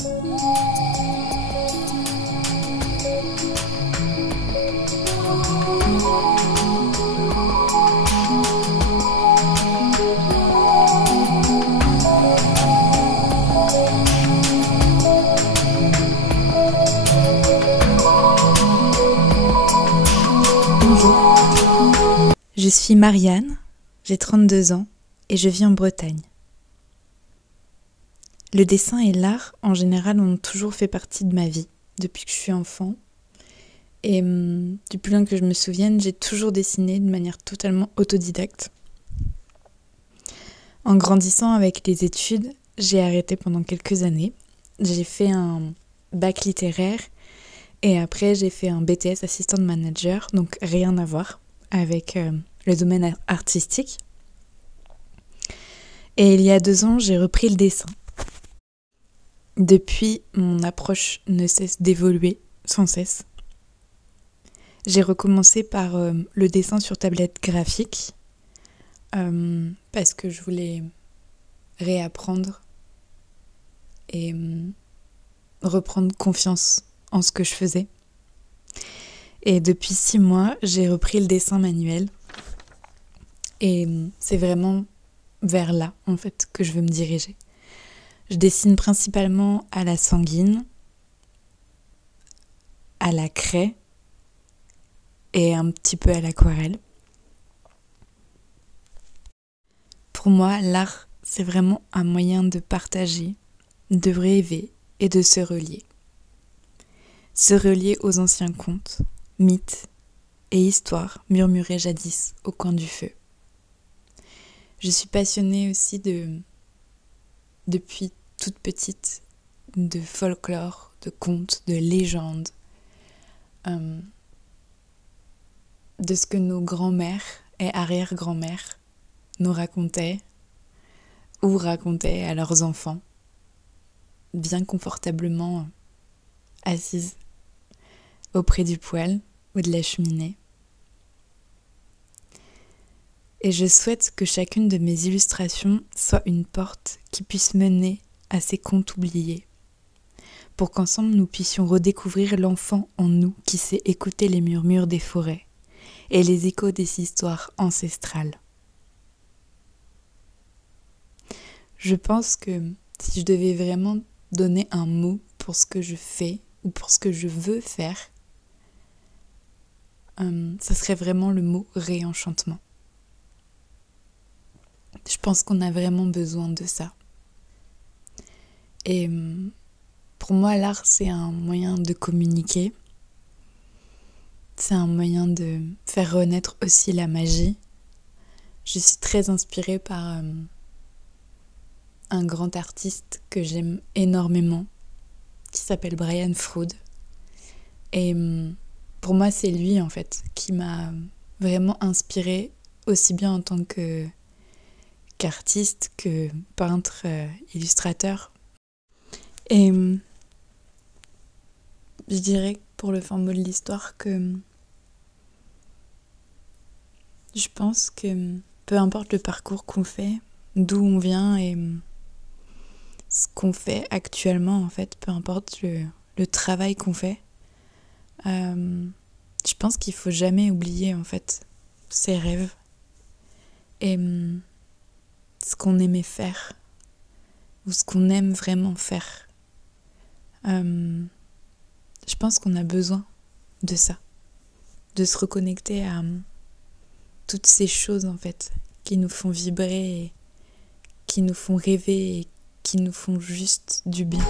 Je suis Marianne, j'ai 32 ans et je vis en Bretagne. Le dessin et l'art, en général, ont toujours fait partie de ma vie depuis que je suis enfant. Et du plus loin que je me souvienne, j'ai toujours dessiné de manière totalement autodidacte. En grandissant avec les études, j'ai arrêté pendant quelques années. J'ai fait un bac littéraire et après j'ai fait un BTS assistant manager, donc rien à voir avec le domaine artistique. Et il y a 2 ans, j'ai repris le dessin. Depuis, mon approche ne cesse d'évoluer sans cesse. J'ai recommencé par le dessin sur tablette graphique parce que je voulais réapprendre et reprendre confiance en ce que je faisais. Et depuis 6 mois, j'ai repris le dessin manuel. Et c'est vraiment vers là, en fait, que je veux me diriger. Je dessine principalement à la sanguine, à la craie et un petit peu à l'aquarelle. Pour moi, l'art, c'est vraiment un moyen de partager, de rêver et de se relier. Se relier aux anciens contes, mythes et histoires murmurées jadis au coin du feu. Je suis passionnée aussi depuis toute petite, de folklore, de contes, de légendes, de ce que nos grands-mères et arrière-grands-mères nous racontaient ou racontaient à leurs enfants, bien confortablement assises auprès du poêle ou de la cheminée. Et je souhaite que chacune de mes illustrations soit une porte qui puisse mener à ces contes oubliés, pour qu'ensemble nous puissions redécouvrir l'enfant en nous qui sait écouter les murmures des forêts et les échos des histoires ancestrales. Je pense que si je devais vraiment donner un mot pour ce que je fais ou pour ce que je veux faire, ça serait vraiment le mot réenchantement. Je pense qu'on a vraiment besoin de ça. Et pour moi, l'art, c'est un moyen de communiquer. C'est un moyen de faire renaître aussi la magie. Je suis très inspirée par un grand artiste que j'aime énormément, qui s'appelle Brian Froud. Et pour moi, c'est lui, en fait, qui m'a vraiment inspirée, aussi bien en tant qu'artiste, que peintre, illustrateur. Et je dirais, pour le fin mot de l'histoire, que je pense que peu importe le parcours qu'on fait, d'où on vient et ce qu'on fait actuellement, en fait, peu importe le travail qu'on fait, je pense qu'il faut jamais oublier, en fait, ses rêves et ce qu'on aimait faire ou ce qu'on aime vraiment faire. Je pense qu'on a besoin de ça, de se reconnecter à toutes ces choses, en fait, qui nous font vibrer, et qui nous font rêver et qui nous font juste du bien.